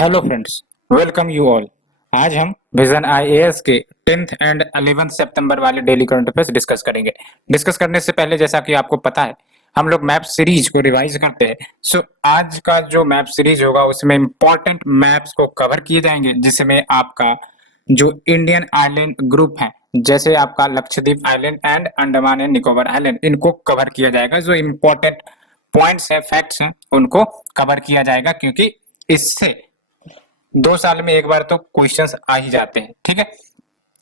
Hello friends, welcome you all. आज हम vision IAS के 10th एंड 11th सितंबर वाले डेली करंट अफेयर्स डिस्कस करेंगे। डिस्कस करने से पहले, जैसा कि आपको पता है, हम लोग मैप सीरीज को रिवाइज करते हैं। सो आज का जो मैप सीरीज होगा उसमें इंपॉर्टेंट मैप्स को कवर किए जाएंगे, जिसमें आपका जो इंडियन आइलैंड ग्रुप है, जैसे आपका Lakshadweep island and Andaman and Nicobar island, इनको कवर किया जाएगा। जो इंपॉर्टेंट पॉइंट्स है, फैक्ट्स हैं, उनको कवर किया जाएगा, क्योंकि इससे 2 साल में एक बार तो क्वेश्चंस आ ही जाते हैं। ठीक है,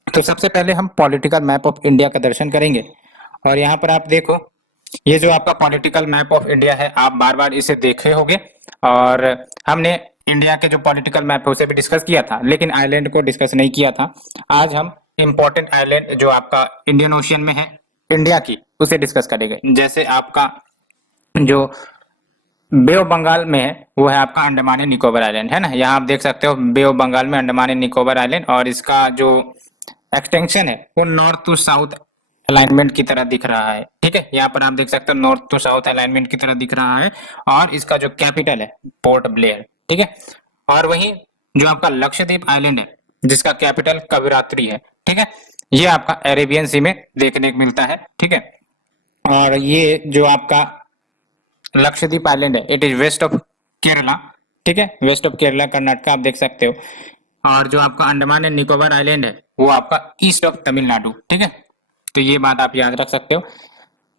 तो सबसे पहले हम पॉलिटिकल मैप ऑफ इंडिया का दर्शन करेंगे। और यहाँ पर आप देखो, ये जो आपका पॉलिटिकल मैप ऑफ इंडिया है, आप बार बार इसे देखे होंगे। और हमने इंडिया के जो पॉलिटिकल मैप है उसे भी डिस्कस किया था, लेकिन आइलैंड को डिस्कस नहीं किया था। आज हम इंपॉर्टेंट आइलैंड जो आपका इंडियन ओशियन में है इंडिया की, उसे डिस्कस करेंगे। जैसे आपका जो बे ऑफ बंगाल में है वो है आपका अंडमान एंड निकोबार आइलैंड, है ना। यहाँ आप देख सकते हो बे ऑफ बंगाल में अंडमान एंड निकोबार आइलैंड, और इसका जो एक्सटेंशन है वो नॉर्थ टू साउथ अलाइनमेंट की तरह दिख रहा है। ठीक है, यहाँ पर आप देख सकते हो नॉर्थ टू साउथ अलाइनमेंट की तरह दिख रहा है। और इसका जो कैपिटल है पोर्ट ब्लेयर। ठीक है, और वहीं जो आपका लक्षद्वीप आइलैंड है जिसका कैपिटल कवरात्रि है, ठीक है, ये आपका अरेबियन सी में देखने को मिलता है। ठीक है, और ये जो आपका लक्षद्वीप आइलैंड है, it is west of Kerala. ठीक है, वेस्ट ऑफ केरला कर्नाटका आप देख सकते हो। और जो आपका अंडमान एंड निकोबार आइलैंड है वो आपका ईस्ट ऑफ तमिलनाडु। ठीक है, तो ये बात आप याद रख सकते हो।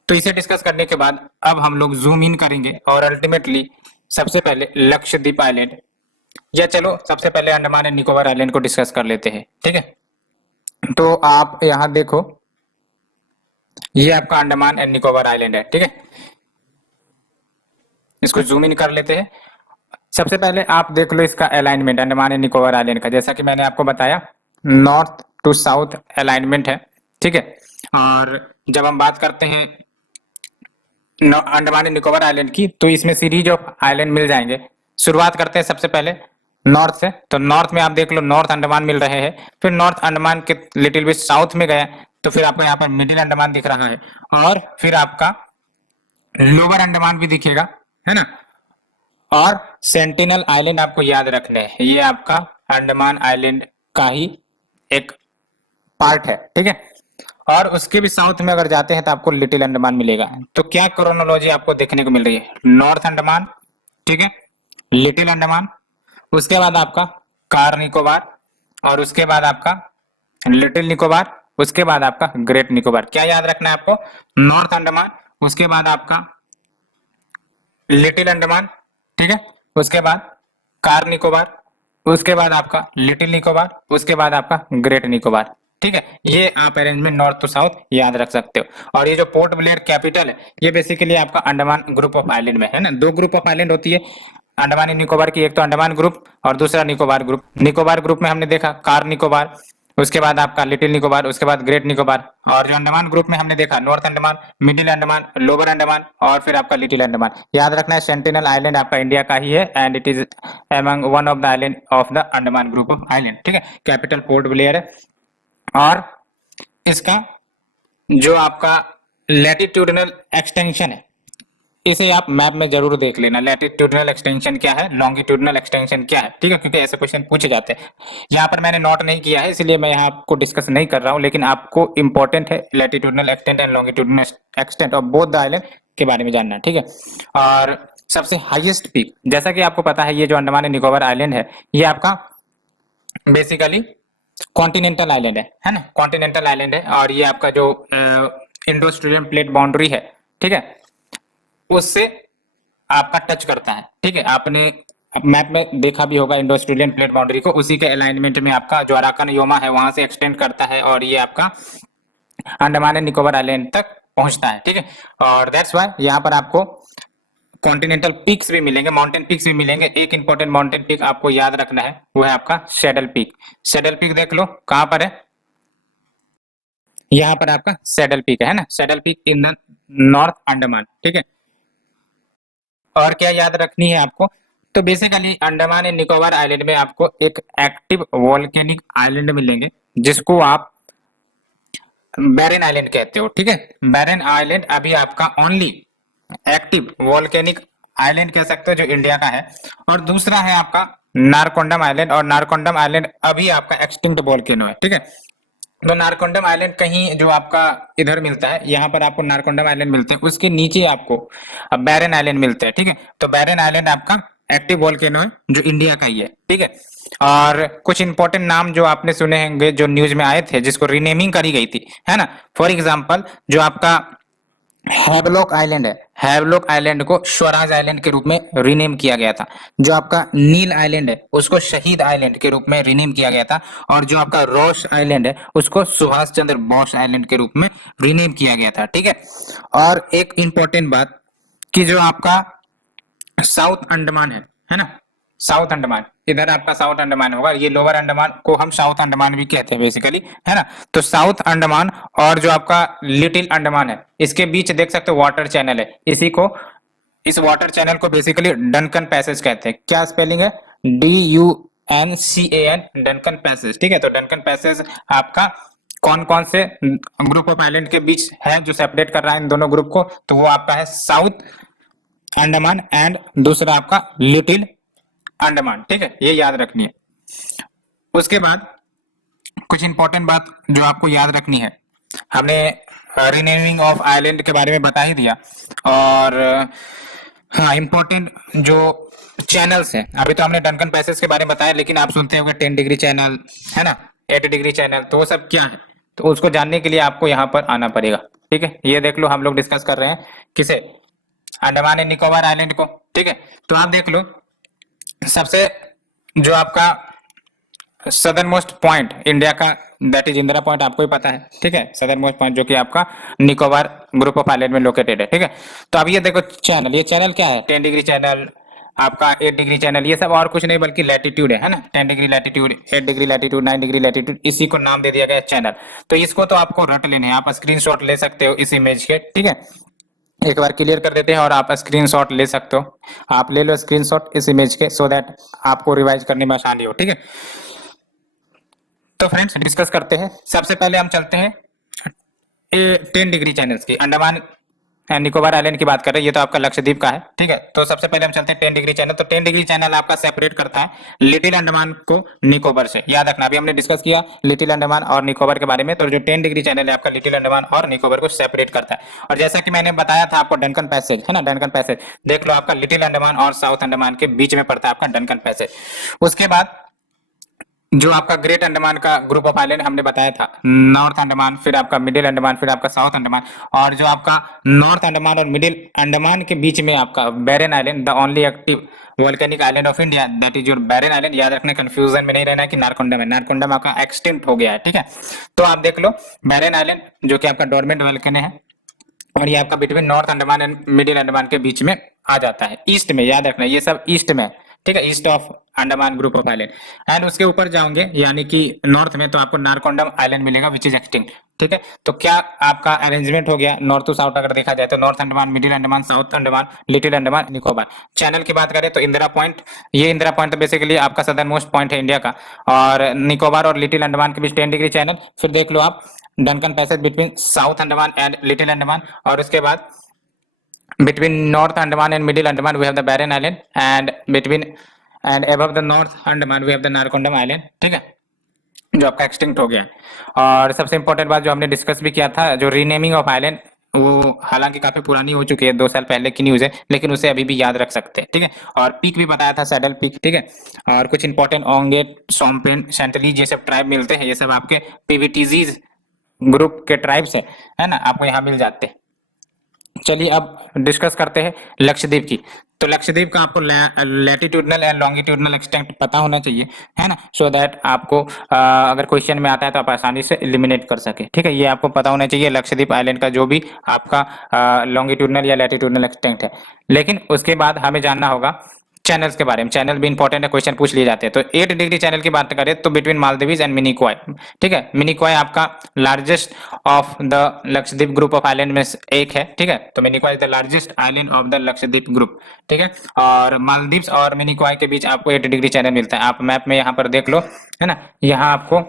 तो इसे डिस्कस करने के बाद अब हम लोग जूम इन करेंगे और अल्टीमेटली सबसे पहले लक्षद्वीप आइलैंड, या चलो सबसे पहले अंडमान एंड निकोबार आइलैंड को डिस्कस कर लेते हैं। ठीक है, तो आप यहाँ देखो, ये आपका अंडमान एंड निकोबार आइलैंड है। ठीक है, इसको जूम इन कर लेते हैं। सबसे पहले आप देख लो इसका alignment Andaman and Nicobar island का। जैसा कि मैंने आपको बताया, नॉर्थ टू साउथ अलाइनमेंट है। ठीक है, और जब हम बात करते हैं अंडमान एंड निकोबार आइलैंड की, तो इसमें सीरीज ऑफ आइलैंड मिल जाएंगे। शुरुआत करते हैं सबसे पहले नॉर्थ से। तो नॉर्थ में आप देख लो नॉर्थ अंडमान मिल रहे हैं, फिर नॉर्थ अंडमान के लिटिल बिट साउथ में गए तो फिर आपको यहाँ पर मिडिल अंडमान दिख रहा है, और फिर आपका लोअर अंडमान भी दिखेगा, है ना। और सेंटिनल आइलैंड आपको याद रखने हैं, ये आपका अंडमान आइलैंड का ही एक पार्ट है। ठीक है, और उसके भी साउथ में अगर जाते हैं तो आपको लिटिल अंडमान मिलेगा। तो क्या क्रोनोलॉजी आपको देखने को मिल रही है, नॉर्थ अंडमान, ठीक है, लिटिल अंडमान, उसके बाद आपका कार निकोबार, और उसके बाद आपका लिटिल निकोबार, उसके बाद आपका ग्रेट निकोबार। क्या याद रखना है आपको, नॉर्थ अंडमान, उसके बाद आपका लिटिल अंडमान, ठीक है, उसके बाद कार निकोबार, उसके बाद आपका लिटिल निकोबार, उसके बाद आपका ग्रेट निकोबार। ठीक है, ये आप अरेंजमेंट नॉर्थ टू साउथ याद रख सकते हो। और ये जो पोर्ट ब्लेयर कैपिटल है, ये बेसिकली आपका अंडमान ग्रुप ऑफ आइलैंड में है ना। 2 ग्रुप ऑफ आइलैंड होती है अंडमान एंड निकोबार की, एक तो अंडमान ग्रुप और दूसरा निकोबार ग्रुप। निकोबार ग्रुप में हमने देखा कार निकोबार, उसके बाद आपका लिटिल निकोबार, उसके बाद ग्रेट निकोबार। और जो अंडमान ग्रुप में हमने देखा north Andaman, middle Andaman, lower Andaman, और फिर आपका लिटिल अंडमान। याद रखना है सेंटिनल आइलैंड आपका इंडिया का ही है, and it is among one of the island of the Andaman group of island. ठीक है, कैपिटल पोर्ट ब्लेयर है। और इसका जो आपका लैटिट्यूडिनल एक्सटेंशन है, इसे आप मैप में जरूर देख लेना। लैटिट्यूडिनल एक्सटेंशन क्या है, लॉन्गिट्यूडिनल एक्सटेंशन क्या है। ठीक है, क्योंकि ऐसे क्वेश्चन पूछे जाते हैं। यहाँ पर मैंने नोट नहीं किया है, इसलिए मैं यहाँ आपको डिस्कस नहीं कर रहा हूँ, लेकिन आपको इंपॉर्टेंट है latitudinal extent and longitudinal extent of both the island के बारे में जानना। ठीक है, और सबसे हाईएस्ट पीक, जैसा कि आपको पता है, ये जो अंडमान एंड निकोबार आइलैंड है, ये आपका बेसिकली कॉन्टिनेंटल आइलैंड है ना, कॉन्टिनेंटल आइलैंड है। और ये आपका जो इंडो ऑस्ट्रेलियन प्लेट बाउंड्री है, ठीक है, उससे आपका टच करता है। ठीक है, आपने मैप में देखा भी होगा इंडो ऑस्ट्रेलियन प्लेट बाउंड्री को, उसी के अलाइनमेंट में आपका जो अराकन योमा है वहां से एक्सटेंड करता है, और ये आपका अंडमान एंड निकोबार आइलैंड तक पहुंचता है। ठीक है, और दैट्स व्हाई यहाँ पर आपको कॉन्टिनेंटल पीक्स भी मिलेंगे, माउंटेन पीक्स भी मिलेंगे। एक इंपॉर्टेंट माउंटेन पीक आपको याद रखना है, वो है आपका सैडल पीक। सैडल पीक देख लो कहां पर है, यहाँ पर आपका सैडल पीक है ना, saddle peak in the north Andaman. ठीक है, और क्या याद रखनी है आपको, तो basically Andaman and Nicobar island में आपको एक एक्टिव वोल्केनिक आइलैंड मिलेंगे, जिसको आप बैरन आइलैंड कहते हो। ठीक है, बैरन आइलैंड अभी आपका ओनली एक्टिव वोल्केनिक आइलैंड कह सकते हो जो इंडिया का है। और दूसरा है आपका नारकोंडम आइलैंड, और नारकोंडम आइलैंड अभी आपका एक्सटिंक्ट वोल्केनो है, ठीक है। तो नारकोंडम आइलैंड कहीं जो आपका इधर मिलता है, यहाँ पर आपको नारकोंडम आइलैंड मिलते हैं, उसके नीचे आपको बैरन आइलैंड मिलते हैं, ठीक है। तो बैरन आइलैंड आपका एक्टिव वोल्केनो है जो इंडिया का ही है, ठीक है। और कुछ इंपॉर्टेंट नाम जो आपने सुने होंगे जो न्यूज में आए थे जिसको रीनेमिंग करी गई थी, है ना। फॉर एग्जाम्पल जो आपका हैवलॉक आइलैंड है, हैवलॉक आइलैंड को स्वराज आइलैंड के रूप में रीनेम किया गया था। जो आपका नील आइलैंड है उसको शहीद आइलैंड के रूप में रीनेम किया गया था। और जो आपका रॉस आइलैंड है उसको सुभाष चंद्र बोस आइलैंड के रूप में रीनेम किया गया था, ठीक है। और एक इंपॉर्टेंट बात कि जो आपका साउथ अंडमान है ना, साउथ अंडमान, इधर आपका साउथ अंडमान होगा, ये लोअर अंडमान को हम साउथ अंडमान भी कहते हैं बेसिकली, है ना। तो साउथ अंडमान और जो आपका लिटिल अंडमान है इसके बीच देख सकते हो वाटर चैनल है, इसी को, इस वाटर चैनल को बेसिकली डनकन पैसेज कहते हैं। क्या स्पेलिंग है? DUNCAN, डनकन पैसेज, ठीक है। तो डनकन पैसेज आपका कौन कौन से ग्रुप ऑफ आइलैंड के बीच है जो सेपरेट कर रहा है इन दोनों ग्रुप को? तो वो आपका है साउथ अंडमान एंड दूसरा आपका लिटिल अंडमान, ठीक है, ये याद रखनी है। उसके बाद कुछ इंपॉर्टेंट बात जो आपको याद रखनी है, हमने रीनेमिंग ऑफ आइलैंड के बारे में बता ही दिया। और हाँ, इंपॉर्टेंट जो चैनल्स हैं, अभी तो हमने डनकन पैसेज के बारे में बताया, लेकिन आप सुनते होंगे 10 डिग्री चैनल, है ना, 8 डिग्री चैनल, तो वो सब क्या है? तो उसको जानने के लिए आपको यहाँ पर आना पड़ेगा, ठीक है। ये देख लो, हम लोग डिस्कस कर रहे हैं किसे? अंडमान एंड निकोबार आइलैंड को, ठीक है। तो आप देख लो, सबसे जो आपका सदर्न मोस्ट पॉइंट इंडिया का, दैट इज इंदिरा पॉइंट, आपको ही पता है, ठीक है। सदर्न मोस्ट पॉइंट जो कि आपका निकोबार ग्रुप ऑफ आइलैंड में लोकेटेड है, ठीक है। तो अब ये देखो चैनल, ये चैनल क्या है? 10 डिग्री चैनल, आपका 8 डिग्री चैनल, ये सब और कुछ नहीं बल्कि लैटिट्यूड है ना। 10 degree latitude, 8 degree latitude, 9 degree latitude, इसी को नाम दे दिया गया चैनल। तो इसको तो आपको रट लेने हैं, आप स्क्रीनशॉट ले सकते हो इस इमेज के, ठीक है। एक बार क्लियर कर देते हैं और आप स्क्रीनशॉट ले सकते हो, आप ले लो स्क्रीनशॉट इस इमेज के, सो दैट आपको रिवाइज करने में आसानी हो, ठीक है। तो फ्रेंड्स डिस्कस करते हैं। सबसे पहले हम चलते हैं 10 डिग्री चैनल्स की, अंडमान एंड निकोबार आइलैंड की बात कर रहे हैं, ये तो आपका लक्षद्वीप का है, ठीक है। तो सबसे पहले हम चलते हैं 10 डिग्री चैनल। तो 10 डिग्री चैनल आपका सेपरेट करता है लिटिल अंडमान को निकोबार से, याद रखना। अभी हमने डिस्कस किया लिटिल अंडमान और निकोबार के बारे में। तो जो 10 डिग्री चैनल है आपका लिटिल अंडमान और निकोबार को सेपरेट करता है। और जैसा कि मैंने बताया था आपको डनकन पैसेज, है ना, डनकन पैसेज देख लो, आपका लिटिल अंडमान और साउथ अंडमान के बीच में पड़ता है आपका डनकन पैसेज। उसके बाद जो आपका ग्रेट अंडमान का ग्रुप ऑफ आइलैंड हमने बताया था, नॉर्थ अंडमान, फिर आपका मिडिल अंडमान, फिर आपका साउथ अंडमान। और जो आपका नॉर्थ अंडमान और मिडिल अंडमान के बीच में आपका Barren Island, the only active volcanic island of India, that is your Barren Island. याद रखना, कंफ्यूजन में नहीं रहना कि नारकोंडम है, नारकोंडम आपका एक्सटिंक्ट हो गया है, ठीक है। तो आप देख लो बैरन आइलैंड जो कि आपका डोरमेंट वोल्केनो है, और ये आपका between north Andaman and middle Andaman के बीच में आ जाता है, ईस्ट में। याद रखना ये सब ईस्ट में, ठीक है, east of Andaman group of island. And उसके ऊपर जाओगे यानी कि नॉर्थ में, तो आपको नारकोंडम आइलैंड मिलेगा विच इज एक्सटिंक्ट, ठीक है। तो क्या आपका अरेंजमेंट हो गया नॉर्थ टू साउथ अगर देखा जाए तो? North Andaman, middle Andaman, south Andaman, little Andaman, Nicobar. Channel की बात करें तो इंदिरा पॉइंट, ये इंदिरा पॉइंट तो बेसिकली आपका सदर्न मोस्ट पॉइंट है इंडिया का। और निकोबार और लिटिल अंडमान के बीच 10 डिग्री चैनल। फिर देख लो आप Duncan passage between south Andaman and little Andaman. और उसके बाद between north andaman and middle andaman we have the barren island, and between and above the north andaman we have the narcondam island, ठीक है, जो आपका एक्सटिंक्ट हो गया है। और सबसे इंपॉर्टेंट बात जो हमने डिस्कस भी किया था, जो रीनेमिंग ऑफ आइलैंड, वो हालांकि काफी पुरानी हो चुकी है, 2 साल पहले की न्यूज है, लेकिन उसे अभी भी याद रख सकते हैं, ठीक है। और पीक भी बताया था, सैडल पीक, ठीक है। और कुछ इंपॉर्टेंट ओंगेट, सोमपेन, सेंटलीज, ये सब ट्राइब मिलते हैं, ये सब आपके पीवीटीजीज ग्रुप के ट्राइब्स है ना, आपको यहाँ मिल जाते हैं। चलिए अब डिस्कस करते हैं लक्षद्वीप की। तो लक्षद्वीप का आपको लैटिट्यूडनल एंड लॉन्गिट्यूडनल एक्सटेंट पता होना चाहिए, है ना, सो दैट आपको अगर क्वेश्चन में आता है तो आप आसानी से एलिमिनेट कर सके, ठीक है। ये आपको पता होना चाहिए लक्षद्वीप आइलैंड का जो भी आपका लॉन्गिट्यूडनल या लैटिट्यूडनल एक्सटेंट है। लेकिन उसके बाद हमें जानना होगा चैनल्स के बारे में, चैनल भी इंपॉर्टेंट है, क्वेश्चन पूछ लिए जाते हैं। तो 8 डिग्री चैनल की बात करें तो बिटवीन मालदीव्स एंड मिनिकॉय, ठीक है। मिनिकॉय आपका largest of the Lakshadweep group of island में एक है, ठीक है। तो Minicoy is the largest island of the Lakshadweep group, ठीक है। और मालदीव्स और मिनिकॉय के बीच आपको 8 डिग्री चैनल मिलता है। आप मैप में यहाँ पर देख लो, है ना, यहाँ आपको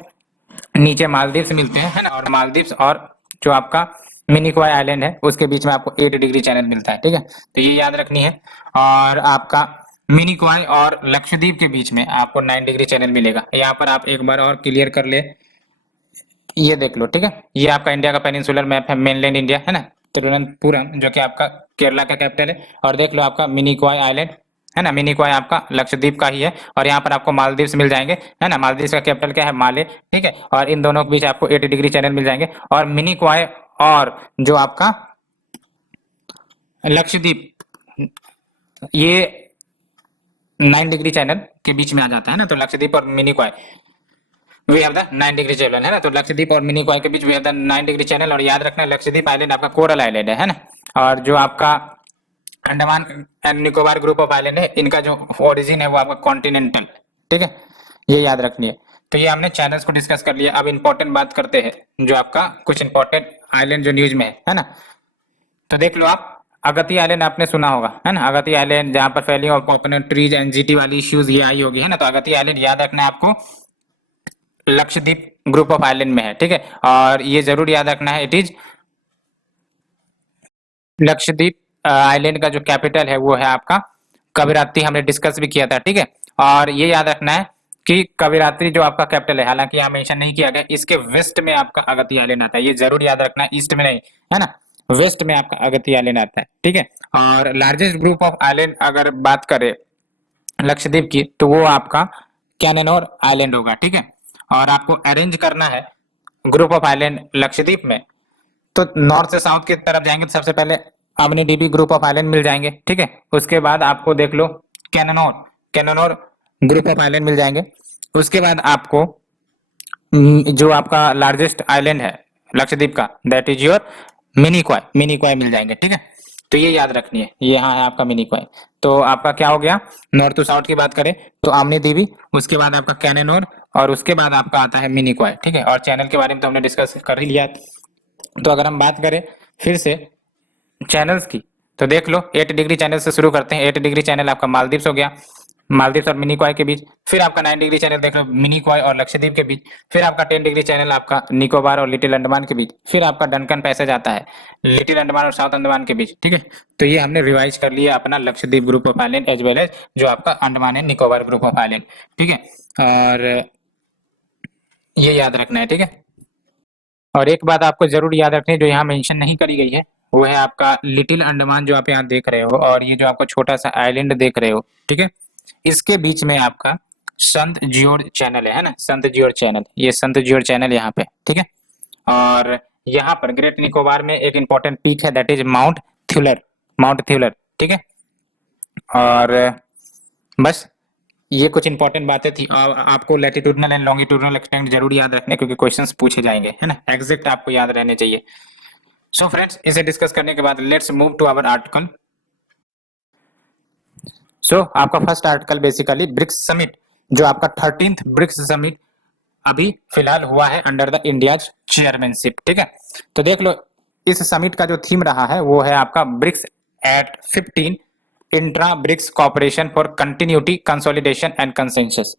नीचे मालदीव्स मिलते हैं, है ना, और मालदीव्स और जो आपका मिनिकॉय आइलैंड है उसके बीच में आपको 8 डिग्री चैनल मिलता है, ठीक है। तो ये याद रखनी है। और आपका मिनिकॉय और लक्षद्वीप के बीच में आपको 9 डिग्री चैनल मिलेगा। यहाँ पर आप एक बार और क्लियर कर ले, ये देख लो, ठीक है। ये आपका इंडिया का पेनिनसुलर मैप है, मेनलैंड इंडिया है ना, तिरुवनंतपुरम जो कि आपका केरला का कैपिटल है। और देख लो आपका मिनिकॉय आइलैंड है ना, मिनिकॉय आपका लक्षद्वीप का ही है। और यहाँ पर आपको मालदीव्स मिल जाएंगे है ना, मालदीव्स का कैपिटल क्या है, माले, ठीक है। और इन दोनों के बीच आपको 80 डिग्री चैनल मिल जाएंगे। और मिनिकॉय और जो आपका लक्षद्वीप, ये 9 डिग्री चैनल के बीच में आ जाता है ना। तो लक्षद्वीप और Minicoy we have the 9 degree channel है ना। तो लक्षद्वीप और मिनिकॉय के बीच we have the 9 degree channel. और याद रखना लक्षद्वीप आइलैंड आपका कोरल आइलैंड है ना। और जो आपका Andaman and Nicobar group of island है, इनका जो ओरिजिन है वो आपका कॉन्टिनेंटल, ठीक है, ये याद रखनी है। तो ये हमने चैनल्स को डिस्कस कर लिया। अब इंपॉर्टेंट बात करते हैं जो आपका कुछ इंपॉर्टेंट आइलैंड जो न्यूज में है ना। तो देख लो आप, अगती आइलैंड आपने सुना होगा है ना, अगती आइलैंड जहां पर फैली और कोकोनट ट्रीज एनजीटी वाली इश्यूज ये आई होगी है ना। तो अगती आइलैंड याद रखना है आपको, लक्षद्वीप ग्रुप ऑफ आइलैंड में है, ठीक है। और ये जरूर याद रखना है, इट इज लक्षद्वीप आइलैंड का जो कैपिटल है वो है आपका कविरात्रि, हमने डिस्कस भी किया था, ठीक है। और ये याद रखना है कि कविरात्रि जो आपका कैपिटल है, हालांकि यहाँ मेंशन नहीं किया गया, इसके वेस्ट में आपका अगती आइलैंड आता है, ये जरूर याद रखना है, ईस्ट में नहीं है ना, वेस्ट में आपका अगती आइलैंड आता है, ठीक है। और लार्जेस्ट ग्रुप ऑफ आइलैंड अगर बात करें लक्षद्वीप की, तो वो आपका कैननोर आइलैंड होगा, ठीक है। और आपको अरेंज करना है ग्रुप ऑफ आइलैंड लक्षद्वीप में, तो नॉर्थ से साउथ की तरफ जाएंगे तो सबसे पहले अमनी डीबी ग्रुप ऑफ आइलैंड मिल जाएंगे, ठीक है। उसके बाद आपको देख लो Cannanore, Cannanore group of island मिल जाएंगे। उसके बाद आपको जो आपका लार्जेस्ट आइलैंड है लक्षद्वीप का, that is your Minicoy, Minicoy मिल जाएंगे, ठीक है। तो ये याद रखनी है, ये यहाँ है आपका मिनिकॉय। तो आपका क्या हो गया, नॉर्थ टू साउथ की बात करें तो आमनी दीवी, उसके बाद आपका कैननोर, और उसके बाद आपका आता है मिनिकॉय, ठीक है। और चैनल के बारे में तो हमने डिस्कस कर ही लिया। तो अगर हम बात करें फिर से चैनल्स की, तो देख लो 8 डिग्री चैनल से शुरू करते हैं। 8 डिग्री चैनल आपका मालदीव्स हो गया, मालदीव्स और मिनिकॉय के बीच। फिर आपका 9 डिग्री चैनल देख लो मिनिकॉय और लक्षद्वीप के बीच। फिर आपका 10 डिग्री चैनल आपका निकोबार और लिटिल अंडमान के बीच। फिर आपका डनकन पैसेज आता है लिटिल अंडमान और साउथ अंडमान के बीच, ठीक है। तो ये हमने रिवाइज कर लिया अपना Lakshadweep group of island as well as जो आपका Andaman and Nicobar group of island, ठीक है। और ये याद रखना है, ठीक है। और एक बात आपको जरूर याद रखनी है जो यहाँ मेंशन नहीं करी गई है, वो है आपका लिटिल अंडमान जो आप यहाँ देख रहे हो, और ये जो आपका छोटा सा आइलैंड देख रहे हो, ठीक है। इसके बीच में आपका संत जियोड़ चैनल है ना, संत जियोड़ चैनल, ये संत जियोड़ चैनल यहाँ पे, ठीक है। और यहाँ पर ग्रेट निकोबार में एक इंपॉर्टेंट पीक है, दैट इज माउंट थ्यूलर, माउंट थ्यूलर, ठीक है। और बस ये कुछ इंपॉर्टेंट बातें थी। आपको लैटिट्यूडनल एंड लॉन्गिट्यूडनल एक्सटेंट जरूर याद रखने, क्योंकि क्वेश्चंस पूछे जाएंगे है ना, एग्जैक्ट आपको याद रहने चाहिए। सो फ्रेंड्स, इसे डिस्कस करने के बाद let's move to our article. So आपका first article basically BRICS summit, जो आपका 13th ब्रिक्स समिट अभी फिलहाल हुआ है अंडर द इंडियाज चेयरमैनशिप, ठीक है। तो देख लो इस समिट का जो थीम रहा है वो है आपका BRICS at 15 intra BRICS cooperation for continuity consolidation and consensus.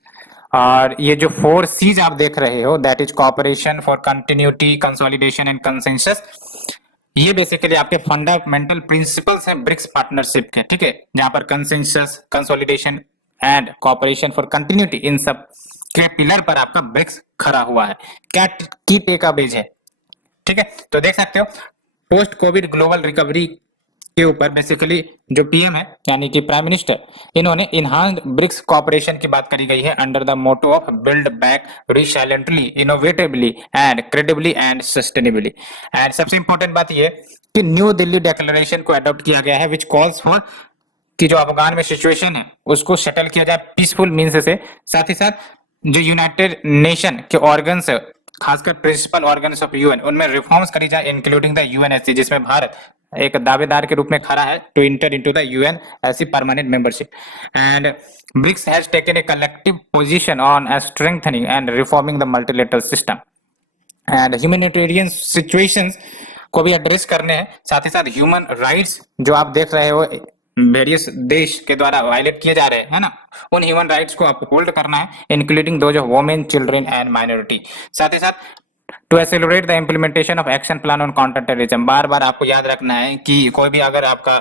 और ये जो 4 C's आप देख रहे हो, that is cooperation for continuity consolidation and consensus, ये बेसिकली आपके फंडामेंटल प्रिंसिपल्स हैं ब्रिक्स पार्टनरशिप के, ठीक है। जहां पर consensus, consolidation and cooperation for continuity, इन सब के पिलर पर आपका ब्रिक्स खड़ा हुआ है। क्या की टेक बेज है, ठीक है। तो देख सकते हो पोस्ट कोविड ग्लोबल रिकवरी के ऊपर बेसिकली जो पीएम है यानी कि प्राइम मिनिस्टर, इन्होंने इनहांस्ड ब्रिक्स कॉपरेशन की बात करी गई है under the motto of build back resiliently, innovatively and credibly and sustainably. And सबसे इंपॉर्टेंट बात ये कि न्यू दिल्ली डिक्लेरेशन को अडॉप्ट किया गया है विच कॉल्स फॉर कि जो अफगान में सिचुएशन है उसको सेटल किया जाए पीसफुल मीन्स से। साथ ही साथ जो यूनाइटेड नेशन के ऑर्गन्स, खासकर प्रिंसिपल ऑर्गन्स ऑफ यूएन, उनमें रिफॉर्म्स करी जाए इंक्लूडिंग द यूएनएससी, जिसमें भारत एक दावेदार के रूप में खड़ा है to enter into the UN as permanent membership. And BRICS has taken a collective position on strengthening and reforming the multilateral system and humanitarian situations को भी एड्रेस करने हैं। साथ ही साथ ह्यूमन राइट्स जो आप देख रहे हो वेरियस देश के द्वारा वायलेट किए जा रहे हैं है ना, उन ह्यूमन राइट्स को आपको होल्ड करना है, including those of women, children and minority. साथ ही साथ to accelerate the implementation of action plan on counter terrorism, बार बार आपको याद रखना है कि कोई भी अगर आपका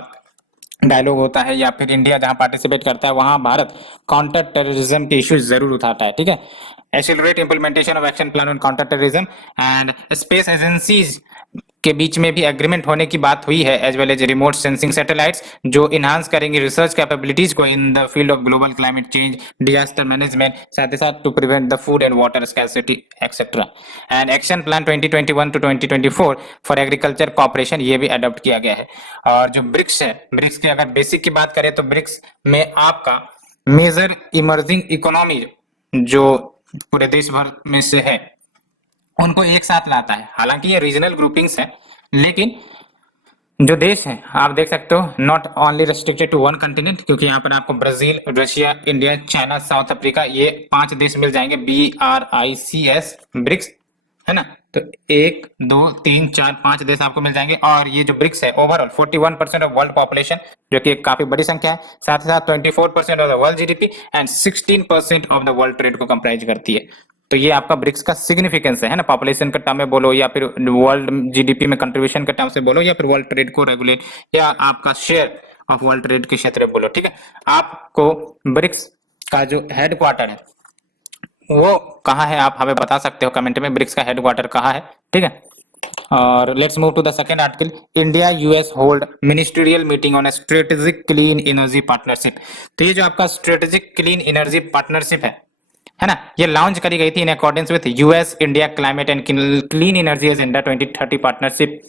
डायलॉग होता है या फिर इंडिया जहां पार्टिसिपेट करता है वहां भारत काउंटर टेररिज्म के इश्यूज जरूर उठाता है, ठीक है। Accelerate implementation of action plan on counter terrorism and space agencies के बीच में भी एग्रीमेंट होने की बात हुई है, as well as remote sensing satellites जो इनहांस करेंगे रिसर्च कैपेबिलिटीज को in the field of global climate change, disaster management, साथ ही साथ to prevent the food and water scarcity etcetera. And action plan 2021 to 2024 for agriculture cooperation ये भी adopt किया गया है। और जो ब्रिक्स है, ब्रिक्स की अगर बेसिक की बात करें तो ब्रिक्स में आपका मेजर इमर्जिंग इकोनॉमी जो पूरे देश भर में से है उनको एक साथ लाता है। हालांकि ये रीजनल ग्रुपिंग्स है, लेकिन जो देश है आप देख सकते हो not only restricted to one continent, क्योंकि यहाँ पर आपको Brazil, Russia, India, China, South Africa ये 5 देश मिल जाएंगे, BRICS ब्रिक्स, है ना। तो 1 2 3 4 5 देश आपको मिल जाएंगे। और ये जो ब्रिक्स है ओवरऑल 41% ऑफ वर्ल्ड पॉपुलेशन, जो कि एक काफी बड़ी संख्या है, साथ ही साथ 24% of the world GDP and 16% of the world trade को कंप्राइज करती है। तो ये आपका ब्रिक्स का सिग्निफिकेंस है ना, पॉपुलेशन के टर्म में बोलो या फिर वर्ल्ड GDP में कंट्रीब्यूशन के टर्म से बोलो या फिर वर्ल्ड ट्रेड को रेगुलेट या आपका शेयर ऑफ वर्ल्ड ट्रेड के क्षेत्र में बोलो, ठीक है। आपको ब्रिक्स का जो हेडक्वार्टर है वो कहाँ है आप हमें बता सकते हो कमेंट में, ब्रिक्स का हेडक्वार्टर कहाँ है, ठीक है। और let's move to the second article, India US hold ministerial meeting on strategic clean energy partnership. तो ये जो आपका स्ट्रेटेजिक क्लीन एनर्जी पार्टनरशिप है ना, ये लॉन्च करी गई थी in accordance with US India climate and clean energy agenda 2030 partnership,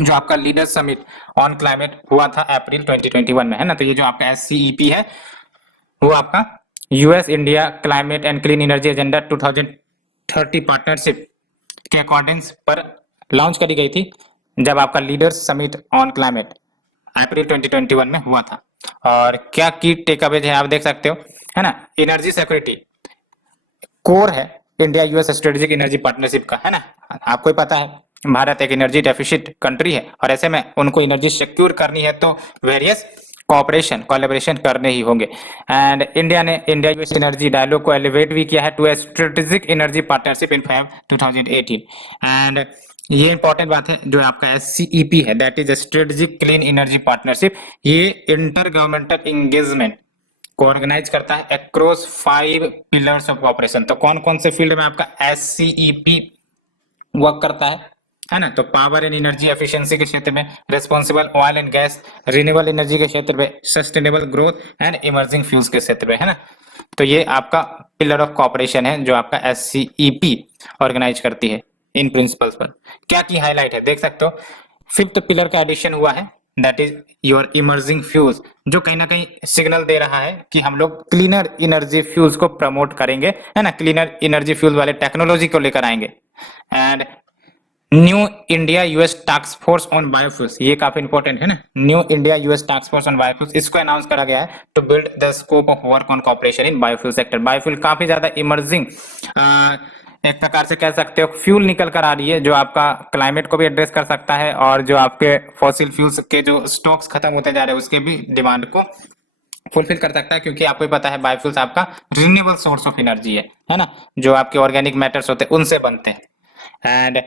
जो आपका लीडर समिट ऑन क्लाइमेट हुआ था अप्रैल 2021 में, है ना। तो ये जो आपका SCEP है वो आपका US India climate and clean energy agenda 2030 partnership के अकॉर्डिंग्स पर लॉन्च करी गई थी जब आपका लीडर्स समिट ऑन क्लाइमेट अप्रैल 2021 में हुआ था। और क्या की टेकअवेज है आप देख सकते हो, है ना। एनर्जी सिक्योरिटी कोर है India US strategic energy partnership का, है ना। आपको ही पता है भारत एक एनर्जी डेफिसिट कंट्री है और ऐसे में उनको एनर्जी सिक्योर करनी है तो वेरियस कोलैबोरेशन करने ही होंगे। एंड इंडिया ने इंडिया US एनर्जी डायलॉग को एलिवेट भी किया है to a strategic energy partnership in Feb 2018। And ये इंपॉर्टेंट बात है जो आपका SCEP है, that is strategic clean energy partnership, ये इंटर गवर्नमेंटल एंगेजमेंट को ऑर्गेनाइज करता है अक्रॉस 5 पिलर्स ऑफ ऑपरेशन। तो कौन कौन से फील्ड में आपका SCEP वर्क करता है ना। तो पावर एंड एनर्जी एफिशिएंसी के क्षेत्र में, responsible oil and gas, renewable energy के क्षेत्र में, sustainable growth and emerging fuels के क्षेत्र में, है ना। तो ये आपका पिलर ऑफ कॉपरेशन है जो आपका SCEP ऑर्गेनाइज करती है इन प्रिंसिपल्स पर। क्या की हाईलाइट है देख सकते हो, 5th पिलर का एडिशन हुआ है, that is your emerging fuels, जो कहीं ना कहीं सिग्नल दे रहा है कि हम लोग क्लीनर एनर्जी फ्यूल्स को प्रमोट करेंगे, है ना, क्लीनर एनर्जी फ्यूल वाले टेक्नोलॉजी को लेकर आएंगे। And new India US task force on biofuels, ये काफी इंपॉर्टेंट है ना, new India US task force on biofuels, इसको अनाउंस करा गया है to build the scope of work on cooperation in biofuel sector. Biofuel काफी ज्यादा इमर्जिंग एक प्रकार से कह सकते हो फ्यूल निकल कर आ रही है जो आपका क्लाइमेट को भी एड्रेस कर सकता है और जो आपके फॉसिल फ्यूल्स के जो स्टॉक्स खत्म होते जा रहे हैं उसके भी डिमांड को फुलफिल कर सकता है, क्योंकि आपको पता है बायोफ्यूल्स आपका रिन्यूएबल सोर्स ऑफ एनर्जी है ना, जो आपके ऑर्गेनिक मैटर्स होते हैं उनसे बनते हैं। And